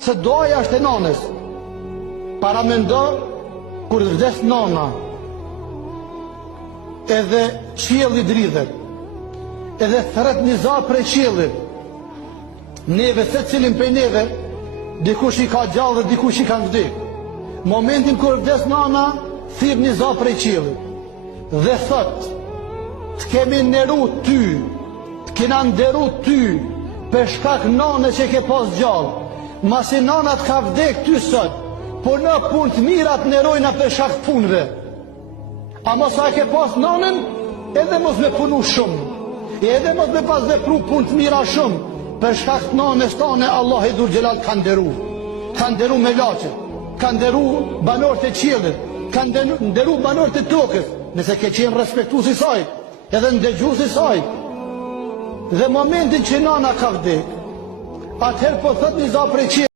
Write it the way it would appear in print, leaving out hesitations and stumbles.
se doja është e nanës. Para mendo, kur vdes nana, edhe qielli dridhet, edhe thret një za prej qiellit, neve, se cilin prej neve, dikush i ka gjallë dhe dikush i ka vdik. Momentin kur vdes nana, thirr një za prej qiellit, dhe thot, të kemi nderu ty, të kena nderu ty, për shkak nane që ke pas gjallë. Masi nana të ka vdek ty sot, po në punë të mirat nderojna për shkak të punëve. A mos a ke pas nanën, edhe mos me punu shumë, edhe mos me pas vepru punë të mira shumë, për shkak të nanës tane Allah i dhul xhelal ka nderu me laçe, ka nderu banorët e qiellit, ka nderu banorët e tokës, nëse ke qenë respektues i saj, edhe ndëgjues i saj. Dhe momentin që nana ka vdek, atëherë po thot një za prej qiellit,